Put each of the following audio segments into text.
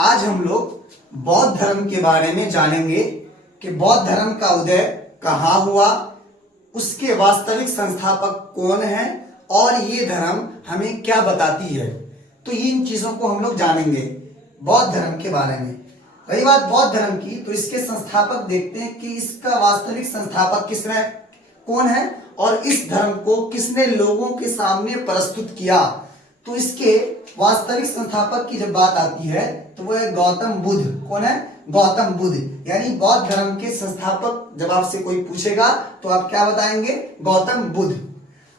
आज हम लोग बौद्ध धर्म के बारे में जानेंगे कि बौद्ध धर्म का उदय कहाँ हुआ, उसके वास्तविक संस्थापक कौन हैं और ये धर्म हमें क्या बताती है। तो इन चीजों को हम लोग जानेंगे बौद्ध धर्म के बारे में। रही बात बौद्ध धर्म की, तो इसके संस्थापक देखते हैं कि इसका वास्तविक संस्थापक किसने कौन है और इस धर्म को किसने लोगों के सामने प्रस्तुत किया। तो इसके वास्तविक संस्थापक की जब बात आती है तो वो है गौतम बुद्ध। कौन है? गौतम बुद्ध। यानी बौद्ध धर्म के संस्थापक जब आपसे कोई पूछेगा तो आप क्या बताएंगे? गौतम बुद्ध।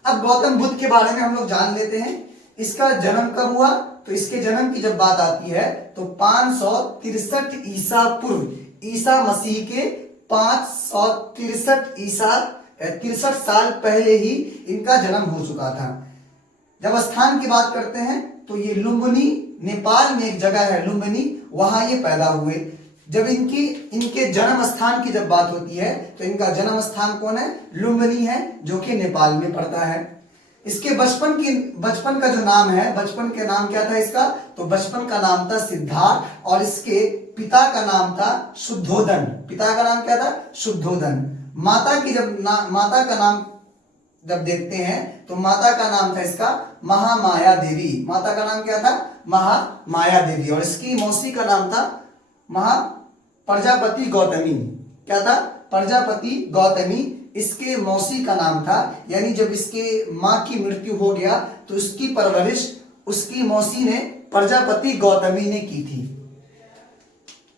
अब गौतम बुद्ध के बारे में हम लोग जान लेते हैं। इसका जन्म कब हुआ? तो इसके जन्म की जब बात आती है तो 563 ईसा पूर्व, ईसा मसीह के 563 साल पहले ही इनका जन्म हो चुका था। जब स्थान की बात करते हैं तो ये लुम्बिनी, नेपाल में एक जगह है लुम्बिनी, वहां ये पैदा हुए। जब इनके जन्म स्थान की जब बात होती है तो इनका जन्म स्थान कौन है? लुम्बिनी है, जो कि नेपाल में पड़ता है। इसके बचपन का जो नाम है, बचपन के नाम क्या था इसका? तो बचपन का नाम था सिद्धार्थ और इसके पिता का नाम था शुद्धोदन। पिता का नाम क्या था? शुद्धोदन। माता का नाम जब देखते हैं तो माता का नाम था इसका महामाया देवी। माता का नाम क्या था? महामाया देवी। और इसकी मौसी का नाम था प्रजापति गौतमी। क्या था? प्रजापति गौतमी इसके मौसी का नाम था। यानी जब इसके माँ की मृत्यु हो गया तो उसकी परवरिश उसकी मौसी ने प्रजापति गौतमी ने की थी।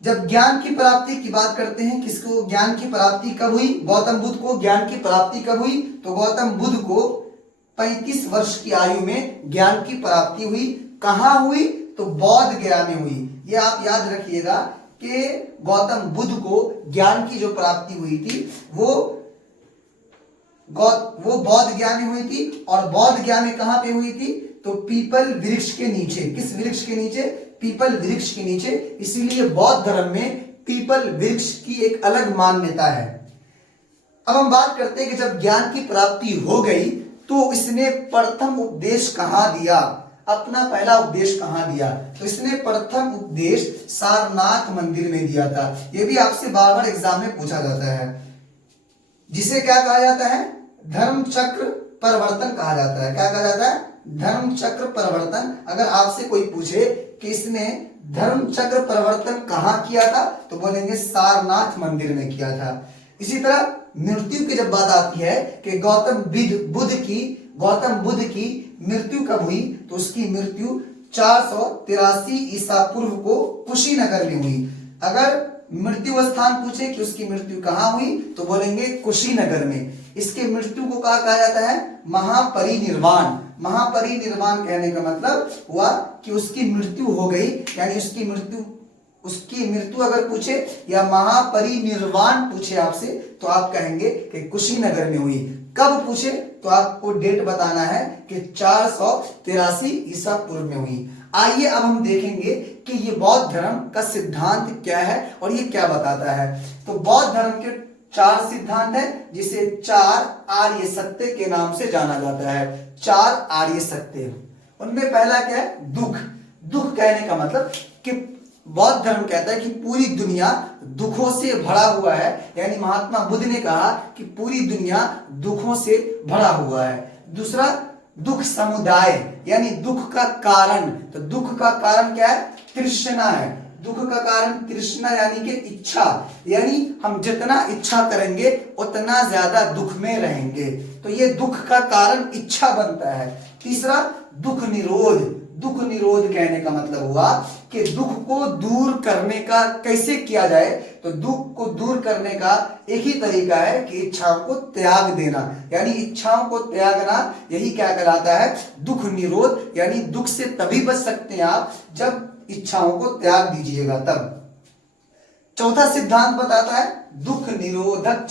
जब ज्ञान की प्राप्ति की बात करते हैं, किसको ज्ञान की प्राप्ति कब हुई? गौतम बुद्ध को ज्ञान की प्राप्ति कब हुई? तो गौतम बुद्ध को 35 वर्ष की आयु में ज्ञान की प्राप्ति हुई। कहाँ हुई? तो बौद्ध गया में हुई। ये आप याद रखिएगा कि गौतम बुद्ध को ज्ञान की जो प्राप्ति हुई थी वो बौद्ध गया में हुई थी। और बौद्ध गया में कहाँ पे हुई थी? तो पीपल वृक्ष के नीचे। किस वृक्ष के नीचे? पीपल वृक्ष के नीचे। इसीलिए बौद्ध धर्म में पीपल वृक्ष की एक अलग मान्यता है। अब हम बात करते हैं कि जब ज्ञान की प्राप्ति हो गई तो इसने प्रथम उपदेश कहाँ दिया? अपना पहला उपदेश कहाँ दिया? तो इसने प्रथम उपदेश सारनाथ मंदिर में दिया था। यह भी आपसे बार बार एग्जाम में पूछा जाता है। जिसे क्या कहा जाता है? धर्म चक्र परिवर्तन कहा जाता है। क्या कहा जाता है? धर्म चक्र परिवर्तन। अगर आपसे कोई पूछे कि इसने धर्म चक्र परिवर्तन कहाँ किया था तो बोलेंगे सारनाथ मंदिर में किया था। इसी तरह मृत्यु की जब बात आती है कि गौतम बुद्ध की मृत्यु कब हुई? तो उसकी मृत्यु 483 ईसा पूर्व को कुशीनगर में हुई। अगर मृत्यु स्थान पूछे कि उसकी मृत्यु कहाँ हुई तो बोलेंगे कुशीनगर में। इसके मृत्यु को क्या कहा जाता है? महापरिनिर्वाण। महापरिनिर्वाण कहने का मतलब हुआ कि उसकी मृत्यु हो गई। यानी उसकी मृत्यु अगर पूछे या महापरिनिर्वाण पूछे आपसे तो आप कहेंगे कि कुशीनगर में हुई। कब पूछे तो आपको डेट बताना है कि 483 ईसा पूर्व में हुई। आइए अब हम देखेंगे कि ये बौद्ध धर्म का सिद्धांत क्या है और ये क्या बताता है। तो बौद्ध धर्म के 4 सिद्धांत है, जिसे 4 आर्य सत्य के नाम से जाना जाता है। 4 आर्य सत्य। उनमें पहला क्या है? दुख। दुख कहने का मतलब कि बौद्ध धर्म कहता है कि पूरी दुनिया दुखों से भरा हुआ है। यानी महात्मा बुद्ध ने कहा कि पूरी दुनिया दुखों से भरा हुआ है। दूसरा दुख समुदाय, यानी दुख का कारण। तो दुख का कारण क्या है? तृष्णा है। दुख का कारण तृष्णा यानी कि इच्छा। यानी हम जितना इच्छा करेंगे उतना ज्यादा दुख में रहेंगे। तो ये दुख का कारण इच्छा बनता है। तीसरा दुख निरोध। दुख निरोध कहने का मतलब हुआ कि दुख को दूर करने का कैसे किया जाए। तो दुख को दूर करने का एक ही तरीका है कि इच्छाओं को त्याग देना। यानी इच्छाओं को त्यागना, यही क्या कहलाता है? दुख निरोध। यानी दुख से तभी बच सकते हैं आप जब इच्छाओं को त्याग दीजिएगा तब। चौथा सिद्धांत बताता है दुख निरोधक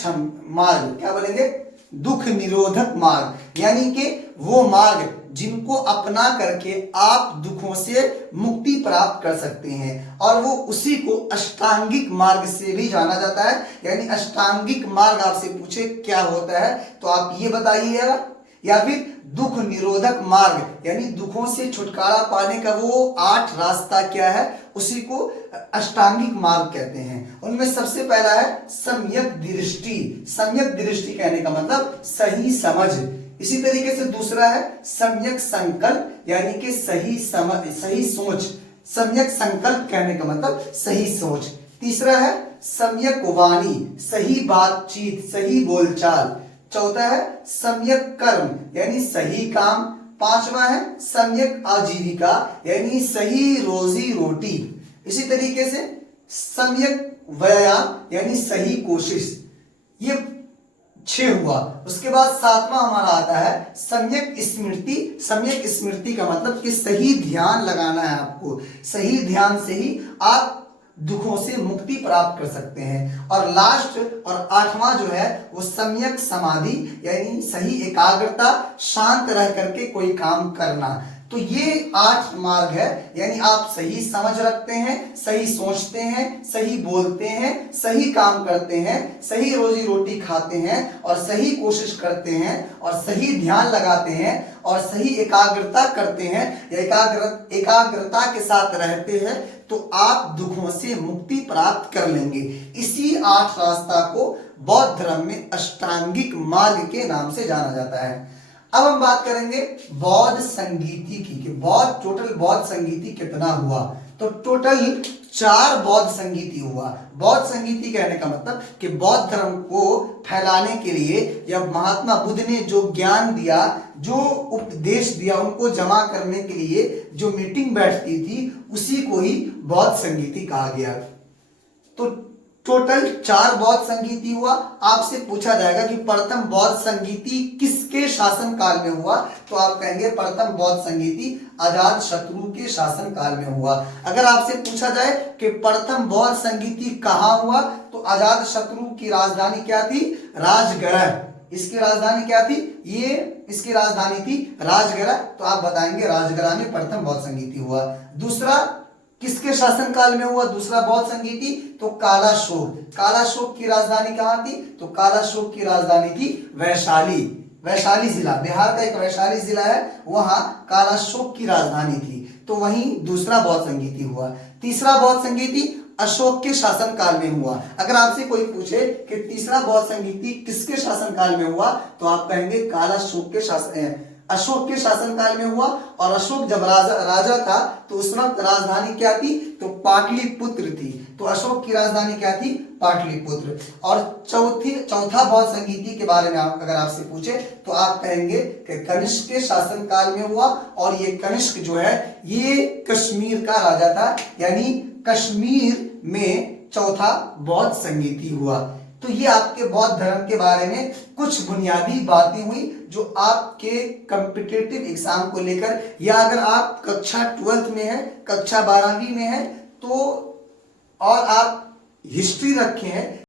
मार्ग। क्या बोलेंगे? दुख निरोधक मार्ग। यानी कि वो मार्ग जिनको अपना करके आप दुखों से मुक्ति प्राप्त कर सकते हैं, और वो उसी को अष्टांगिक मार्ग से भी जाना जाता है। यानी अष्टांगिक मार्ग आपसे पूछे क्या होता है तो आप ये बताइएगा, या फिर दुख निरोधक मार्ग, यानी दुखों से छुटकारा पाने का वो 8 रास्ता क्या है, उसी को अष्टांगिक मार्ग कहते हैं। उनमें सबसे पहला है सम्यक दृष्टि। सम्यक दृष्टि कहने का मतलब सही समझ। इसी तरीके से दूसरा है सम्यक संकल्प, यानी कि सही समझ, सही सोच। सम्यक संकल्प कहने का मतलब सही सोच। तीसरा है सम्यक वाणी, सही बातचीत, सही बोलचाल। चौथा है सम्यक कर्म, यानी सही काम। पांचवा है सम्यक आजीविका, यानी सही रोजी रोटी। इसी तरीके से सम्यक व्यायाम, यानी सही कोशिश। ये 6 हुआ। उसके बाद 7वां हमारा आता है सम्यक स्मृति। सम्यक स्मृति का मतलब कि सही ध्यान लगाना है आपको। सही ध्यान से ही आप दुखों से मुक्ति प्राप्त कर सकते हैं। और लास्ट और 8वां जो है वो सम्यक समाधि, यानी सही एकाग्रता, शांत रह करके कोई काम करना। तो ये 8 मार्ग है, यानी आप सही समझ रखते हैं, सही सोचते हैं, सही बोलते हैं, सही काम करते हैं, सही रोजी रोटी खाते हैं और सही कोशिश करते हैं और सही ध्यान लगाते हैं और सही एकाग्रता करते हैं या एकाग्रता के साथ रहते हैं, तो आप दुखों से मुक्ति प्राप्त कर लेंगे। इसी 8 रास्ता को बौद्ध धर्म में अष्टांगिक मार्ग के नाम से जाना जाता है। अब हम बात करेंगे बौद्ध संगीति की, कि टोटल बौद्ध संगीति कितना हुआ। तो टोटल 4 बौद्ध संगीति हुआ। बौद्ध संगीति कहने का मतलब कि बौद्ध धर्म को फैलाने के लिए या महात्मा बुद्ध ने जो ज्ञान दिया, जो उपदेश दिया, उनको जमा करने के लिए जो मीटिंग बैठती थी, उसी को ही बौद्ध संगीति कहा गया। तो टोटल 4 बौद्ध संगीति हुआ। आपसे पूछा जाएगा कि प्रथम बौद्ध संगीति किसके शासन काल में हुआ, तो आप कहेंगे प्रथम बौद्ध संगीति अजात शत्रु के शासन काल में हुआ। अगर आपसे पूछा जाए कि प्रथम बौद्ध संगीति कहाँ हुआ, तो अजात शत्रु की राजधानी क्या थी, राजगृह। इसकी राजधानी क्या थी, इसकी राजधानी थी राजगृह। तो आप बताएंगे राजगृह में प्रथम बौद्ध संगीति हुआ। दूसरा किसके शासन काल में हुआ दूसरा बौद्ध संगीति, तो कालाशोक। कालाशोक की राजधानी कहाँ थी, तो कालाशोक की राजधानी थी वैशाली। वैशाली जिला, बिहार का एक वैशाली जिला है, वहां कालाशोक की राजधानी थी। तो वहीं दूसरा बौद्ध संगीति हुआ। तीसरा बौद्ध संगीति अशोक के शासन काल में हुआ। अगर आपसे कोई पूछे कि तीसरा बौद्ध संगीति किसके शासन काल में हुआ, तो आप कहेंगे कालाशोक के शासन, अशोक के शासनकाल में हुआ। और अशोक जब राजा था तो उस वक्त राजधानी क्या थी, तो पाटलिपुत्र थी। तो अशोक की राजधानी क्या थी, पाटलिपुत्र। और चौथा बौद्ध संगीति के बारे में अगर आपसे पूछे तो आप कहेंगे कि कनिष्क के शासनकाल में हुआ। और ये कनिष्क जो है ये कश्मीर का राजा था, यानी कश्मीर में चौथा बौद्ध संगीति हुआ। तो ये आपके बौद्ध धर्म के बारे में कुछ बुनियादी बातें हुई जो आपके कॉम्पिटिटिव एग्जाम को लेकर, या अगर आप कक्षा 12th में है, कक्षा 12वीं में है, तो और आप हिस्ट्री रखे हैं